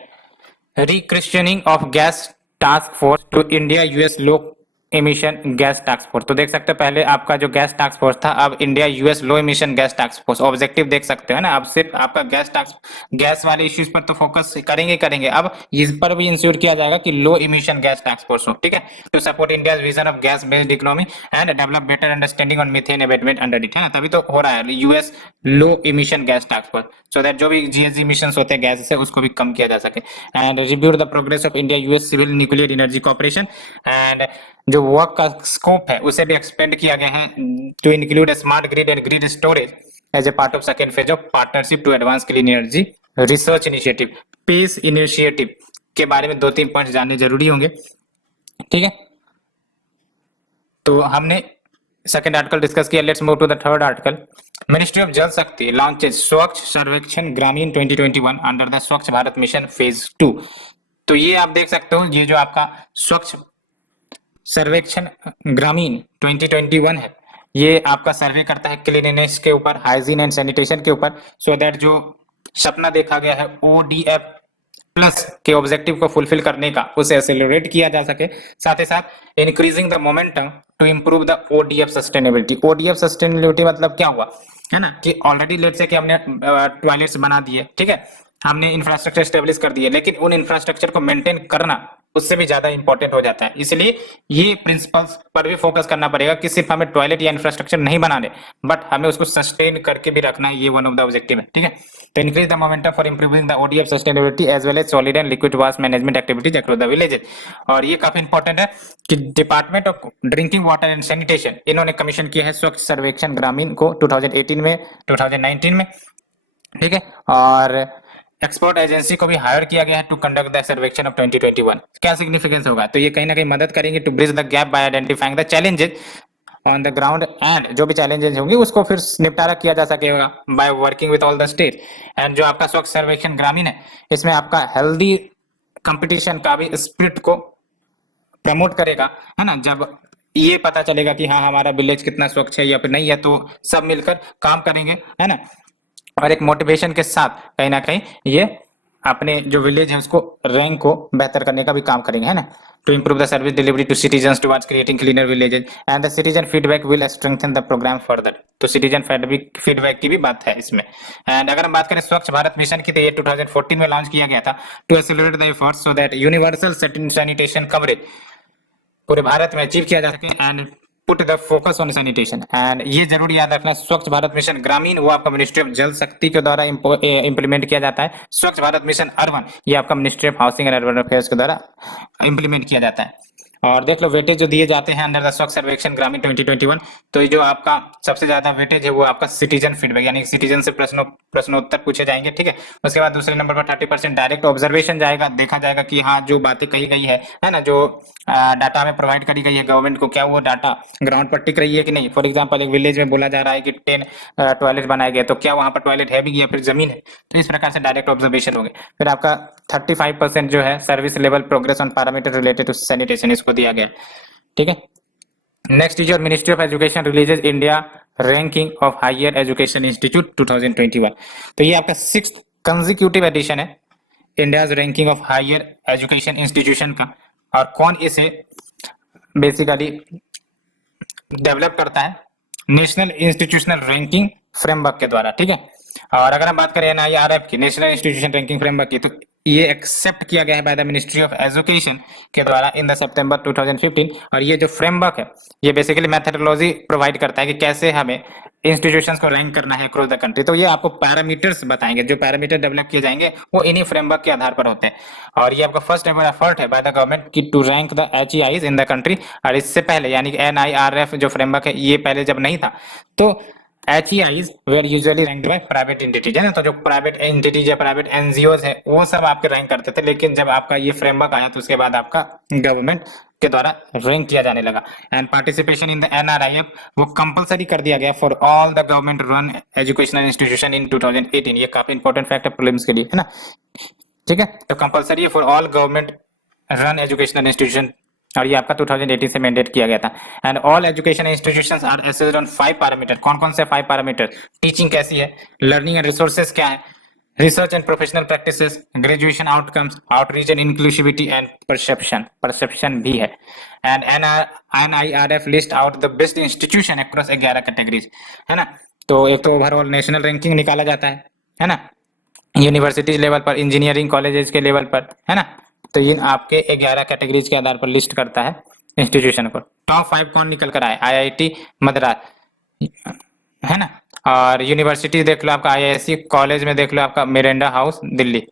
rechristening of gas task force to India US low emission gas task force. तो देख सकते हो पहले आपका जो गैस टास्क फोर्स था, अब India US low emission gas task force. Objective देख सकते हो ना, अब सिर्फ आपका गैस वाले इश्यूज पर तो फोकस करेंगे, अब इस पर भी इंश्योर किया जाएगा कि low emission gas task force हो, ठीक है। To support India vision of gas based economy and develop better understanding on methane abatement under it, है ना। तभी तो हो रहा है US low emission gas task force, so that जो भी GHG इमिशंस होते हैं गैस से उसको भी कम किया जा सके। And review the progress of India US civil nuclear energy corporation, and जो वर्क का स्कोप है उसे भी एक्सपेंड किया गया है to include smart grid and grid storage as a part of second phase of partnership to advance clean energy research initiative. Peace initiative के बारे में 2-3 पॉइंट जानने जरूरी होंगे, ठीक है। तो हमने सेकंड आर्टिकल डिस्कस किया, let's move to the third article. Ministry of Jal Shakti launches स्वच्छ सर्वेक्षण ग्रामीण 2021 अंडर द स्वच्छ भारत मिशन फेज 2। तो ये आप देख सकते हो, ये जो आपका स्वच्छ सर्वेक्षण ग्रामीण 2021 है, ये आपका सर्वे करता है क्लीननेस के ऊपर, हाइजीन एंड सैनिटेशन के ऊपर, सो दैट जो सपना देखा गया है ODF प्लस के ऑब्जेक्टिव को फुलफिल करने का उसे एक्सेलरेट किया जा सके, साथ ही साथ increasing the momentum to improve the ODF sustainability. ODF sustainability मतलब क्या हुआ, है ना, कि ऑलरेडी लेट से कि हमने टॉयलेट्स बना दिए, ठीक है, हमने इंफ्रास्ट्रक्चर स्टेब्लिश कर दिए, लेकिन उन इंफ्रास्ट्रक्चर को मेंटेन करना उससे भी ज्यादा इंपॉर्टेंट हो जाता है। इसलिए ये प्रिंसिपल्स पर भी फोकस करना पड़ेगा कि सिर्फ हमें टॉयलेट या इंफ्रास्ट्रक्चर नहीं बनाने, बट हमें उसको सस्टेन करके भी रखना है, ये वन ऑफ द ऑब्जेक्टिव है, ठीक है। तो increase the momentum for improving the ODF sustainability as well as solid and liquid waste management activities across the villages. और ये काफी इंपॉर्टेंट है कि department of drinking water and sanitation इन्होंने कमीशन किया है स्वच्छ सर्वेक्षण ग्रामीण को 2018 में 2019 में, ठीक है। और एक्सपोर्ट एजेंसी को भी हायर किया गया है टू कंडक्ट द सर्वेक्षण ऑफ 2021। क्या सिग्निफिकेंस होगा, तो ये कहीं ना कहीं मदद करेंगे to bridge the gap by identifying the challenges on the ground and जो भी चैलेंजेस होंगे उसको फिर निपटारा किया जा सकेगा by working with all the state. And जो आपका स्वच्छ सर्वेक्षण ग्रामीण है इसमें आपका हेल्दी कंपटीशन का भी स्पिरिट को प्रमोट करेगा, है ना। जब ये पता चलेगा कि हाँ हमारा विलेज कितना स्वच्छ है या फिर नहीं है, तो सब मिलकर काम करेंगे, है ना। और एक मोटिवेशन के साथ कहीं ना कहीं ये अपने जो विलेज है उसको रैंक को बेहतर करने का भी काम करेंगे, है ना। To improve the service delivery to citizens towards creating cleaner villages and the citizen feedback will strengthen the programme further. तो सिटीजन फीडबैक की भी बात है इसमें। एंड अगर हम बात करें स्वच्छ भारत मिशन की, तो ये 2014 में लॉन्च किया गया था to accelerate the efforts so that universal sanitation coverage पूरे भारत में अचीव किया जा सके and put the focus on sanitation. And ये जरूर याद रखना, स्वच्छ भारत मिशन ग्रामीण वो आपका मिनिस्ट्री ऑफ जल शक्ति के द्वारा इंप्लीमेंट किया जाता है। स्वच्छ भारत मिशन अर्बन ये आपका ministry of housing and urban affairs के द्वारा इंप्लीमेंट किया जाता है। और देख लो वेटेज जो दिए जाते हैं अंडर द स्वच्छ सर्वेक्षण ग्रामीण 2021, तो ये जो आपका सबसे ज्यादा वेटेज है वो आपका सिटीजन फीडबैक, यानी सिटीजन से प्रश्नोत्तर पूछे जाएंगे, ठीक है। उसके बाद दूसरे नंबर पर 30% डायरेक्ट ऑब्जर्वेशन जाएगा, देखा जाएगा कि हाँ जो बातें कही गई है ना, जो डाटा में प्रोवाइड करी गई है गवर्नमेंट को, क्या वो डाटा ग्राउंड पर टिक रही है कि नहीं। फॉर एग्जाम्पल एक विलेज में बोला जा रहा है कि 10 टॉयलेट बनाए गए, तो क्या वहां पर टॉयलेट है भी या फिर जमीन है, तो इस प्रकार से डायरेक्ट ऑब्जर्वेशन हो गए। फिर आपका 35% जो है service level progress on parameter related to sanitation, इसको दिया गया, ठीक है। Next is your ministry of education releases India ranking of higher education institute 2021। तो ये आपका 6th कंसेक्यूटिव एडिशन है India's ranking of higher education institution का। और कौन इसे बेसिकली डेवलप करता है, नेशनल इंस्टीट्यूशनल रैंकिंग फ्रेमवर्क के द्वारा, ठीक है। और अगर हम बात करें एनआईआरएफ की, नेशनल इंस्टीट्यूशन रैंकिंग फ्रेमवर्क की, तो ये एक्सेप्ट किया गया है by the ministry of education के द्वारा इन द सितंबर 2015। और ये जो फ्रेमवर्क है ये बेसिकली मेथडोलॉजी प्रोवाइड करता है कि कैसे हमें इंस्टीट्यूशंस को रैंक करना है अक्रॉस द कंट्री। तो ये आपको पैरामीटर्स बताएंगे, जो पैरामीटर डेवलप किए जाएंगे वो इन्हीं फ्रेमवर्क के आधार पर होते हैं। और ये आपका फर्स्ट एवर एफर्ट है बाय द गवर्नमेंट की to rank the HEIs in the country. और इससे पहले यानी कि एनआईआरएफ जो फ्रेमवर्क है ये पहले जब नहीं था, तो HEIs were usually ranked by private entities, है ना। तो जो प्राइवेट एंटिटीज या प्राइवेट एनजीओज है वो सब आपके रैंक करते थे, लेकिन जब आपका ये फ्रेमवर्क आया तो उसके बाद आपका गवर्नमेंट के द्वारा रैंक किया जाने लगा। एंड पार्टिसिपेशन इन द एनआरआईएफ वो कंपलसरी कर दिया गया for all the government run educational institution इन 2018। ये काफी इंपॉर्टेंट फैक्ट है प्रीलिम्स के लिए, है ना, ठीक है। तो कंपलसरी है for all government run educational institution, और ये आपका 2018 से मैंडेट किया गया था। And all education institutions are assessed on 5 parameter. कौन कौन से 5 पैरामीटर? टीचिंग कैसी है, लर्निंग एंड रिसोर्सेज क्या है, research and professional practices, graduation outcomes, outreach and inclusivity and perception भी है। And NIRF list out the best institution across 11 categories, है ना। तो एक तो ओवरऑल नेशनल रैंकिंग निकाला जाता है ना, यूनिवर्सिटीज लेवल पर, इंजीनियरिंग कॉलेजेस के लेवल पर, है ना। तो इन आपके 11 कैटेगरीज के आधार पर लिस्ट करता है इंस्टीट्यूशन को। टॉप 5 कौन निकल कर आए? आईआईटी मद्रास, है ना। और यूनिवर्सिटी देख लो आपका आईआईएससी, कॉलेज में देख लो आपका मिरांडा हाउस दिल्ली,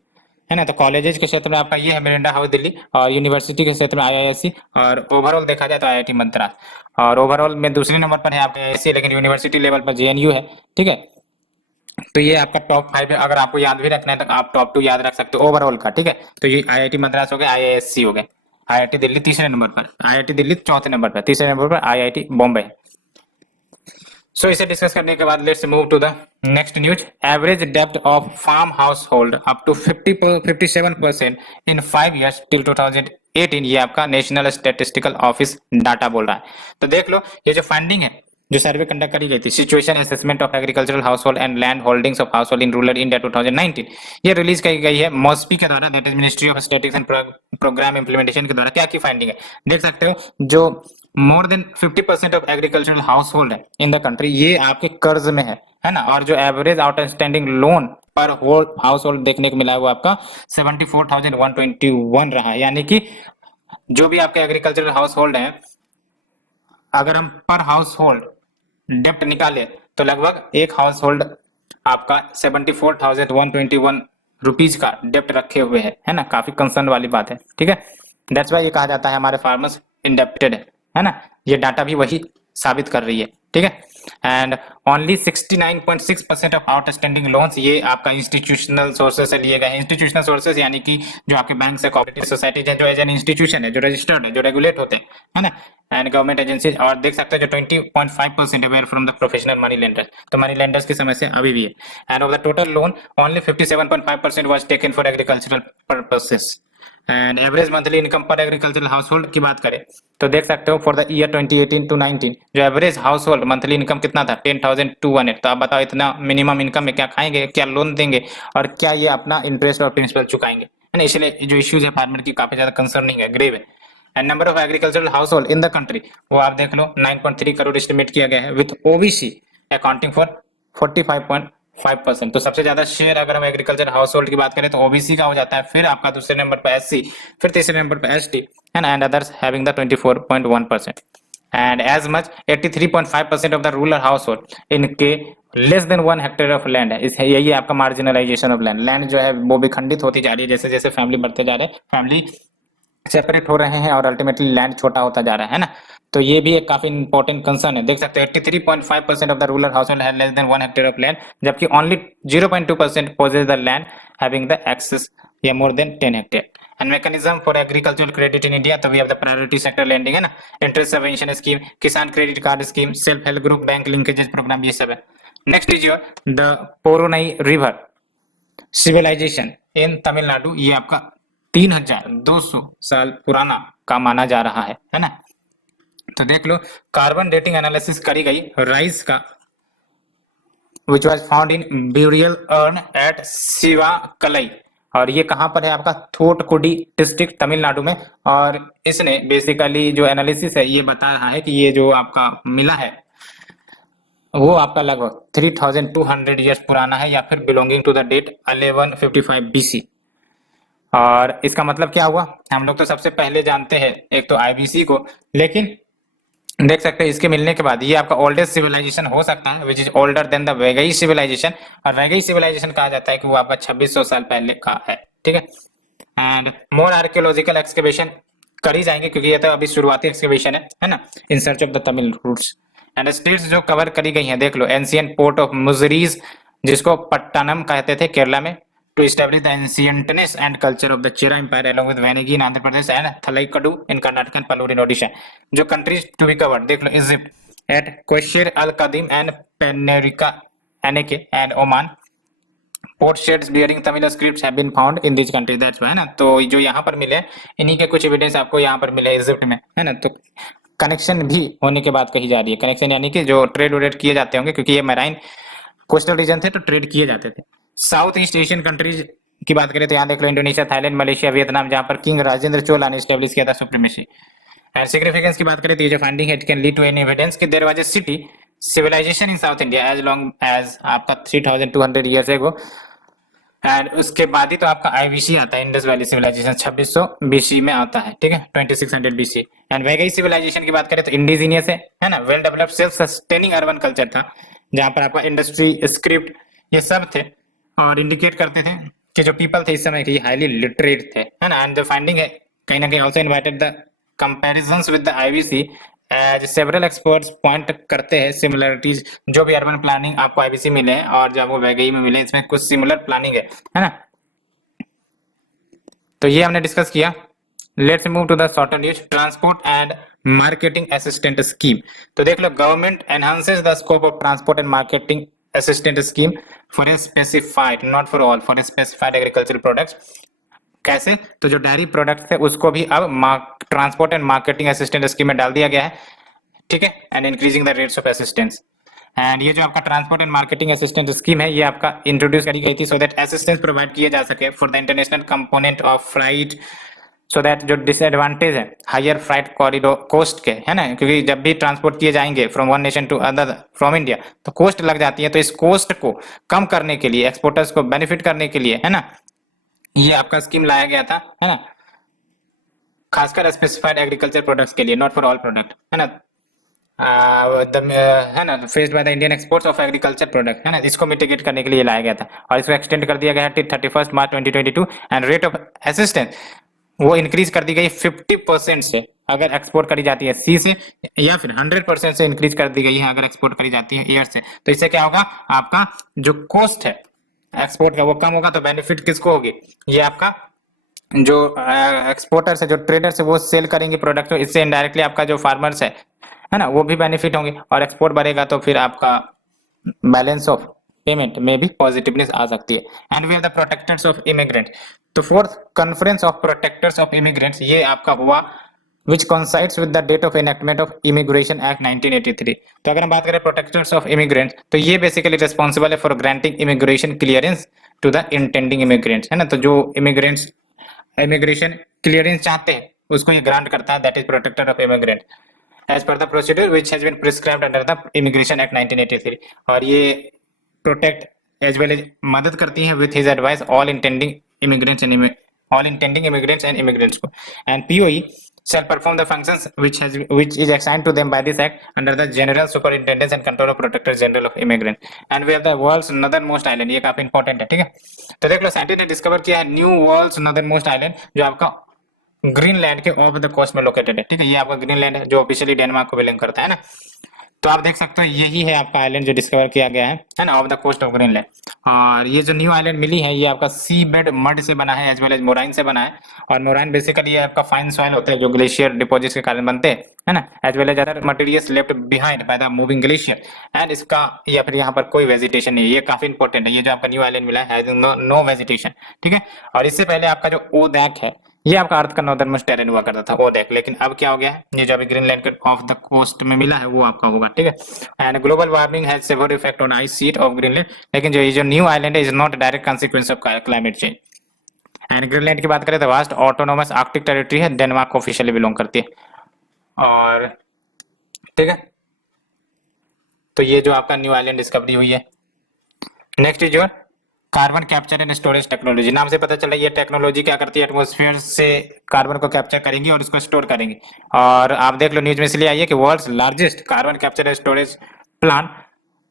है ना। तो कॉलेजेस के क्षेत्र में आपका ये है मिरांडा हाउस दिल्ली, और यूनिवर्सिटी के क्षेत्र में आईआईएससी, और ओवरऑल देखा जाए तो आईआईटी मद्रास। और ओवरऑल में दूसरे नंबर पर है आपका आईआईएससी, लेकिन यूनिवर्सिटी लेवल पर जेएनयू है, ठीक है। तो ये आपका टॉप 5 है। अगर आपको याद भी रखना है तो आप टॉप 2 याद रख सकते हो ओवरऑल का, ठीक है। तो ये आईआईटी मद्रास हो गए, आईआईएससी हो गए, आईआईटी दिल्ली तीसरे नंबर पर, आईआईटी दिल्ली चौथे नंबर पर, तीसरे नंबर पर आईआईटी बॉम्बे। सो इसे डिस्कस करने के बाद let's move to the next news. Average depth of farm household up to 57% in 5 years till 2018। ये आपका नेशनल स्टैटिस्टिकल ऑफिस डाटा बोल रहा है। तो देख लो ये जो फंडिंग है जो सर्वे कंडक्ट करी गई थी, situation assessment of agricultural household and land holdings of household in rural India 2019, ये रिलीज की गई है मॉस्पी के द्वारा, that is ministry of statistics and programme implementation के द्वारा। क्या की फाइंडिंग है देख सकते हो, जो more than 50% of agricultural house hold है इन द कंट्री, ये आपके कर्ज में है ना, और जो एवरेज आउटस्टैंडिंग लोन पर होल्ड हाउस होल्ड देखने को मिला है वो आपका 74,121 रहा है। यानी कि जो भी आपके एग्रीकल्चरल हाउस होल्ड है, अगर हम पर हाउस होल्ड डेप्ट निकाले तो लगभग एक हाउस होल्ड आपका 74,121 रुपीज का डेप्ट रखे हुए है ना, काफी कंसर्न वाली बात है, ठीक है। दैट्स वाई ये कहा जाता है हमारे फार्मर्स इंडेप्टेड है ना, ये डाटा भी वही साबित कर रही है, ठीक है। And only 69.6% of outstanding loans, ये आपका इंस्टीट्यूशनल सोर्सेज से लिए गए हैं। इंस्टीट्यूशनल सोर्सेज यानी कि जो आपके बैंक से, कोऑपरेटिव सोसाइटीज है, जो एज एन इंस्टीट्यूशन है, जो रजिस्टर्ड है, जो रेगुलेट होते हैं, है ना, एंड गवर्नमेंट एजेंसीज। और देख सकते हैं जो 20.5% aware from the professional money lenders, तो मनी लेंडर्स की समस्या अभी भी है। End of the total loan only 57.5% was taken for agricultural purposes. And average monthly income पर एग्रीकल्चरल हाउस होल्ड की बात करें तो देख सकते हो फॉर द ईयर 2018 to 19 जो average house hold monthly income कितना था 10,200। तो आप बताओ इतना मिनिमम इनकम में क्या खाएंगे, क्या लोन देंगे, और क्या ये अपना इंटरेस्ट और प्रिंसिपल चुकाएंगे, है ना। इसलिए जो इश्यूज है फार्मर की काफी ज्यादा कंसर्निंग है, ग्रेव है। And number of agricultural household in the country, वो आप देख लो 9.3 करोड़ एस्टिमेट किया गया है, विथ ओबीसी अकाउंटिंग फॉर 45.5%। तो सबसे ज्यादा शेयर अगर हम एग्रीकल्चर हाउस होल्ड की बात करें तो ओबीसी का हो जाता है, फिर आपका दूसरे नंबर पर एससी, फिर तीसरे नंबर पर ST and others having the 24.1%। And as much 83.5% of the rural household इनके less than 1 hectare of land है। इस यही आपका मार्जिनलाइजेशन ऑफ लैंड, लैंड जो है वो भी खंडित होती जा रही है जैसे जैसे फैमिली बढ़ते जा रहे हैं, फैमिली सेपरेट हो रहे हैं और अल्टीमेटली लैंड छोटा होता जा रहा है ना। तो ये भी एक काफी इंपॉर्टेंट कंसर्न है। देख सकते हैं 83.5% of the rural household have less than 1 hectare of land, जबकि only 0.2% possess the land having the excess या more than 10 hectare. And mechanism for agricultural credit in India, तो we have the priority sector lending है ना, interest subvention scheme, Kisan credit card scheme, self help group, bank linkages program, ये सब है। Next is your the Porunai river civilization in Tamil Nadu, ये आपका 3,200 साल पुराना का माना जा रहा है ना। तो देख लो कार्बन डेटिंग एनालिसिस करी गई राइस का, which was found in burial urn at Sivakalai, और ये कहां पर है आपका थोटकुडी डिस्ट्रिक्ट तमिलनाडु में। और इसने बेसिकली जो एनालिसिस है ये बता रहा है कि ये जो आपका मिला है वो आपका लगभग 3,200 ईयर्स पुराना है, या फिर belonging to the date 1155 BC। और इसका मतलब क्या हुआ, हम लोग तो सबसे पहले जानते हैं एक तो आईबीसी को, लेकिन देख सकते हैं इसके मिलने के बाद ये आपका ओल्डेस्ट सिविलाइजेशन हो सकता है, which is older than the Vaigai civilisation. और वैगई सिविलाइजेशन कहा जाता है कि वो आपका 2600 साल पहले का है, ठीक है। एंड मोर आर्कियोलॉजिकल एक्सकेवेशन करी जाएंगे क्योंकि ये तो अभी शुरुआती एक्सकेवेशन है ना, in search of the Tamil roots. And states जो कवर करी गई हैं देख लो, एंशियंट पोर्ट ऑफ मुजरीज जिसको पट्टानम कहते थे केरला में, to establish the ancientness and culture of the Chera Empire along with Vanagi in Andhra Pradesh and Thalaikadu in Karnataka and Palur in Odisha। जो countries to be covered देख लो, Egypt at Qushir Al Qadim and Penerica Anake and Oman, port sheds bearing Tamil scripts have been found in these countries, that's why है ना। तो जो यहाँ पर मिले इन्हीं के कुछ एविडेंस आपको यहाँ पर मिले इजिप्ट में, है ना। तो कनेक्शन भी होने के बाद कही जा रही है, कनेक्शन यानी कि जो ट्रेड वोडेड किए जाते होंगे क्योंकि ये मैराइन कोस्टल रीजन थे तो ट्रेड किए जाते थे। साउथ ईस्ट एशियन कंट्रीज की बात करें तो यहाँ देख लो इंडोनेशिया, थाईलैंड, मलेशिया, वियतनाम, जहां पर किंग राजेंद्र चोला ने एस्टेब्लिश किया था सुप्रीमेसी। एंड सिग्निफिकेंस की बात करें तो ये जो फाइंडिंग है it can lead to an evidence कि there was a city civilization in South India as long as आपका 3,200 ईयर्स एगो। एंड उसके बाद ही तो आपका आईबीसी आता है, इंडस वैली सिविलाइजेशन 2600 बीसी में आता है, ठीक है, 2600 बीसी। एंड वैगई सिविलाइजेशन की बात करें तो इंडिजीनियस है ना, well developed self sustaining urban culture था, जहां पर आपका इंडस्ट्री, स्क्रिप्ट, ये सब थे और इंडिकेट करते थे कि जो पीपल थे इस समय की हाईली लिटरेट थे, है ना। एंड द फाइंडिंग है कहीं ना कहीं also invited the comparisons with the IBC, as several experts point करते हैं सिमिलरिटीज, जो भी अर्बन प्लानिंग आपको आईबीसी मिले हैं और जब वो वैगई में मिले इसमें कुछ सिमिलर प्लानिंग है ना। तो ये हमने डिस्कस किया। Let's move to the shorter news, transport and marketing assistant scheme. तो देख लो government enhances the scope of transport and marketing assistant scheme for a specified, not for all, for a specified agricultural products. कैसे, तो जो dairy products थे उसको भी अब transport and marketing assistant scheme में डाल दिया गया है, ठीक है, and increasing the rates of assistance. And ये जो आपका transport and marketing assistant scheme है, ये आपका इंट्रोड्यूस करी गई थी सो दैट असिस्टेंस प्रोवाइड किए जा सके for the international component of flight, so that जो डिसएडवांटेज है हायर फ्लाइट कॉरिडोर कोस्ट के, है ना, क्योंकि जब भी ट्रांसपोर्ट किए जाएंगे from one nation to other from India तो कोस्ट लग जाती है, तो इस कोस्ट को कम करने के लिए, एक्सपोर्टर्स को बेनिफिट करने के लिए, है ना, ये आपका स्कीम लाया गया था, है ना, खासकर स्पेसिफाइड एग्रीकल्चर प्रोडक्ट्स के लिए, नॉट फॉर ऑल प्रोडक्ट, है ना, है ना, faced by the Indian exports of agriculture product, है ना, इसको मिटिगेट करने के लिए लाया गया था और इसको एक्सटेंड कर दिया गया है 31 मार्च 2022 एंड रेट ऑफ असिस्टेंस वो इंक्रीज कर दी गई 50% से अगर एक्सपोर्ट करी जाती है सी से, या फिर 100% से इंक्रीज कर दी गई है अगर एक्सपोर्ट करी जाती है एयर से। तो इससे क्या होगा, आपका जो कॉस्ट है एक्सपोर्ट का वो कम होगा, तो बेनिफिट किसको होगी, ये आपका जो एक्सपोर्टर्स है, जो ट्रेडर्स है, वो सेल करेंगे प्रोडक्ट, तो इससे इनडायरेक्टली आपका जो फार्मर्स है ना, वो भी बेनिफिट होंगे और एक्सपोर्ट बढ़ेगा तो फिर आपका बैलेंस ऑफ पेमेंट में भी पॉजिटिवनेस आ सकती है। And we are the protectors of immigrant, तो fourth conference of protectors of immigrants ये आपका हुआ which coincides with the date of enactment of Immigration Act 1983। तो अगर हम बात करें प्रोटेक्टर्स ऑफ इमिग्रेंट्स तो ये बेसिकली रिस्पॉन्सिबल है for granting immigration clearance to the intending immigrants, है ना, तो जो इमिग्रेंट्स इमिग्रेशन क्लियरेंस चाहते हैं उसको ये ग्रांट करता है, that is protector of immigrant as per the procedure which has been prescribed under the immigration act 1983। और ये प्रोटेक्ट एज वेल एज मदद करती है with his advice all intending immigrants and immigrants को। And POE shall perform the functions which is assigned to them by this act under the general superintendence and control of protector general of immigrant। and we have the world's northernmost island, ये काफी important है, ठीक है। तो देख लो scientist ने discover किया है न्यू वर्ल्ड्स नॉर्दर्नमोस्ट आइलैंड जो आपका ग्रीनलैंड के ऑफ द कोस्ट में लोकेटेड है, ठीक है, ये आपका ग्रीनलैंड है जो ऑफिशियली डेनमार्क को बिलोंग करता है ना। तो आप देख सकते हो यही है आपका आइलैंड जो डिस्कवर किया गया है ना, of the coast of Greenland. और ये जो न्यू आइलैंड मिली है ये आपका सी बेड मड से बना है एज वेल एज मोराइन से बना है। और मोराइन बेसिकली ये आपका फाइन सॉइल होता है जो ग्लेशियर डिपॉजिट्स के कारण बनते हैं, है ना, as well as other materials left behind by the moving glacier and इसका या फिर यहाँ पर कोई वेजिटेशन नहीं है, ये काफी इंपॉर्टेंट है। ये जो आपका न्यू आइलैंड मिला है नो वेजिटेशन, ठीक है। और इससे पहले आपका जो ओदैक है ये आपका अर्थ का नॉर्दर्न मोस्ट टेरेन हुआ करता था ओदैक, लेकिन अब क्या हो गया है, ये जो अभी ग्रीनलैंड के ऑफ द कोस्ट में मिला है वो आपका होगा, ठीक है। And global warming has severe effect on ice sheet of Greenland, लेकिन जो ये जो न्यू आइलैंड है is not direct consequence of climate change. And Greenland की बात करें तो वास्ट ऑटोनोमस आर्कटिक टेरिटरी है, डेनमार्क को ऑफिशियली बिलोंग करती है। और ठीक है, तो ये जो आपका न्यू आइलैंड डिस्कवरी हुई है। Next is your carbon capture and storage technology. नाम से पता चल रहा है ये टेक्नोलॉजी क्या करती है, एटमॉस्फेयर से कार्बन को कैप्चर करेंगी और उसको स्टोर करेंगी। और आप देख लो न्यूज में इसलिए आई है कि world's largest carbon capture and storage plant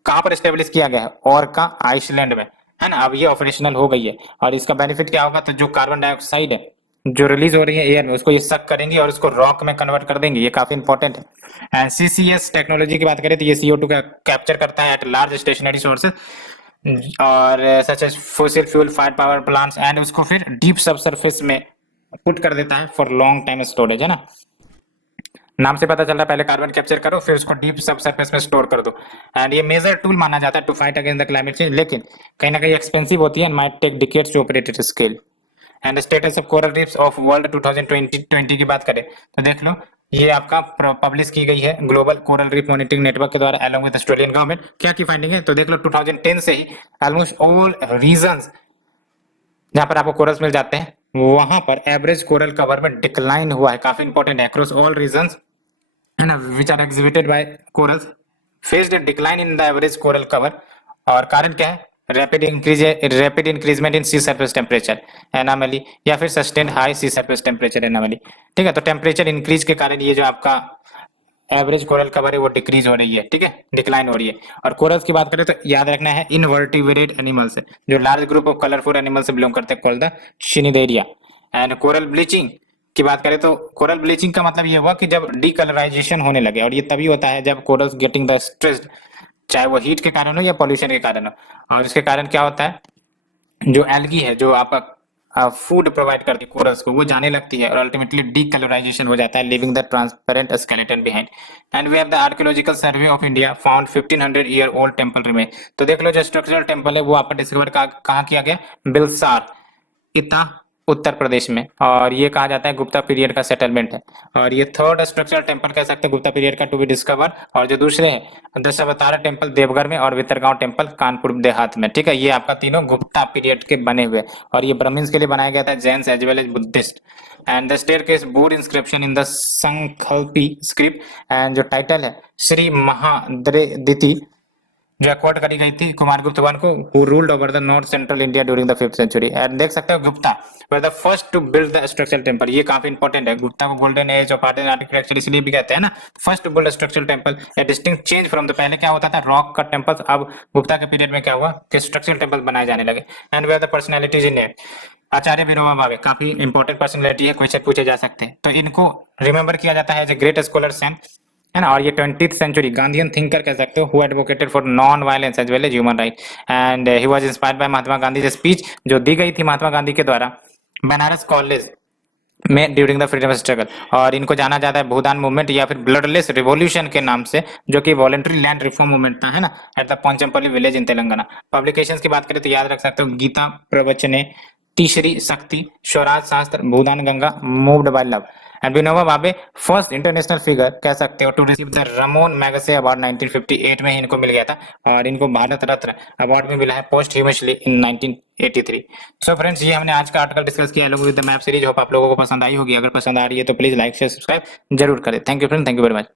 कहां पर स्टेब्लिश किया गया है, ओरका आइसलैंड में, है ना। अब ये ऑपरेशनल हो गई है और इसका बेनिफिट क्या होगा, तो जो कार्बन डाइऑक्साइड है जो रिलीज हो रही है एयर में उसको ये सक करेंगी और उसको रॉक में कन्वर्ट कर देंगे, ये काफी इंपॉर्टेंट है। एंड सीसीएस टेक्नोलॉजी की बात करें तो ये CO2 का कैप्चर करता है एट लार्ज स्टेशनरी सोर्सेज और such as fossil fuel fire power plants and उसको फिर डीप सबसरफेस में पुट कर देता है फॉर लॉन्ग टाइम स्टोरेज, है ना। नाम से पता चल रहा है पहले कार्बन कैप्चर करो फिर उसको डीप सबसरफेस में स्टोर कर दो। एंड ये मेजर टूल माना जाता है to fight against the climate change, लेकिन कहीं ना कहीं एक्सपेंसिव होती है and might take decades to operate at scale. And status of coral reefs of world 2020 की बात करें तो देख लो ये आपका पब्लिश की गई है global coral reef monitoring network के द्वारा अलोंग विद ऑस्ट्रेलियन गवर्नमेंट। क्या की फाइंडिंग है, तो देख लो 2010 से ही ऑलमोस्ट ऑल रीजन्स जहां पर आपको कोरल्स मिल जाते हैं वहां पर एवरेज कोरल कवर में डिक्लाइन हुआ है, काफी इंपॉर्टेंट है। अक्रॉस ऑल रीजन्स है ना which are exhibited by corals faced decline in the average coral cover. और कारण क्या है, rapid increment in sea surface temperature anomaly या फिर sustained high sea surface temperature anomaly, ठीक है। तो टेम्परेचर इंक्रीज के कारण ये जो आपका एवरेज कोरल कवर है वो डिक्रीज हो रही है, ठीक है, डिक्लाइन हो रही है। और कोरल्स की बात करें तो याद रखना है इनवर्टिब्रेट एनिमल्स है जो large group of colourful animals से बिलोंग करते हैं called the Cnidaria. And coral bleaching की बात करें तो कोरल ब्लीचिंग का मतलब ये हुआ कि जब डीकलराइजेशन होने लगे, और ये तभी होता है जब कोरल्स गेटिंग द स्ट्रेस्ड, चाहे वो हीट के कारण हो या पॉल्यूशन के कारण हो। और इसके कारण क्या होता है, जो एल्गी है जो आपका फूड प्रोवाइड करती है कोरल्स को वो जाने लगती है और अल्टीमेटली डीकलराइजेशन हो जाता है, leaving the transparent skeleton behind. And we have the archaeological survey of India found 1500 year old temple remain. तो देख लो जो स्ट्रक्चरल टेंपल है वो आपका डिस्कवर कहाँ किया गया, बिलसार इता उत्तर प्रदेश में, और ये कहा जाता है गुप्ता पीरियड का सेटलमेंट है। और ये थर्ड स्ट्रक्चरल टेम्पल कह सकते हैं गुप्ता पीरियड का टू बी डिस्कवर। और जो दूसरे हैं दशावतारा टेम्पल देवघर में और भितरगांव टेम्पल कानपुर देहात में, ठीक है। ये आपका तीनों गुप्ता पीरियड के बने हुए, और ये ब्राह्मण्स के लिए बनाया गया था, Jains as well as Buddhist. And the staircase board inscription in the संकल्पी स्क्रिप्ट, एंड जो टाइटल है श्री महाद्रेदिति, जो अक्वार्ड करी गई थी कुमारगुप्त वन को, who ruled over the north central India during the 5th century. And देख सकते हो Gupta were the first to build the structural temple. ये काफी इंपॉर्टेंट है, गुप्ता को golden age of art and architecture इसलिए भी कहते हैं ना, first to build structural temple, a distinct change from the, पहले क्या होता था रॉक का टेंपल, अब गुप्ता के पीरियड में क्या हुआ कि स्ट्रक्चरल टेंपल बनाए जाने लगे। And they are the personalities in it, Acharya Vinoba Bhave काफी इंपॉर्टेंट पर्सनैलिटी है, क्वेश्चन पूछे जा सकते हैं, तो इनको रिमेंबर किया जाता है as a great scholar saint, है ना। और ये 20th सेंचुरी गांधीयन थिंकर कह सकते हो, who advocated for non violence as well as human right. And he was inspired by Mahatma Gandhi, speech जो दी गई थी महात्मा गांधी के द्वारा बनारस कॉलेज में ड्यूरिंग द फ्रीडम स्ट्रगल। और इनको जाना जाता है भूदान मूवमेंट या फिर ब्लडलेस रिवॉल्यूशन के नाम से, जो कि वॉलेंट्री लैंड रिफॉर्म मूवमेंट था, है ना, at the Pochampally village in Telangana. Publications की बात करें तो याद रख सकते हो गीता प्रवचने, तीसरी Shakti, Swaraj Shastra, Bhoodan Ganga, moved by love. And Vinoba Bhave first international figure कह सकते हो to receive the Ramon Magsaysay award 1958 में ही इनको मिल गया था, और इनको भारत रत्न अवार्ड भी मिला है पोस्ट ह्यूमसली इन 1983। सो फ्रेंड्स, ये हमने आज का आर्टिकल डिस्कस किया along with the map series. Hope आप लोगों को पसंद आई होगी, अगर पसंद आ रही है तो प्लीज लाइक शेयर सब्सक्राइब जरूर करें। Thank you friend, thank you very much.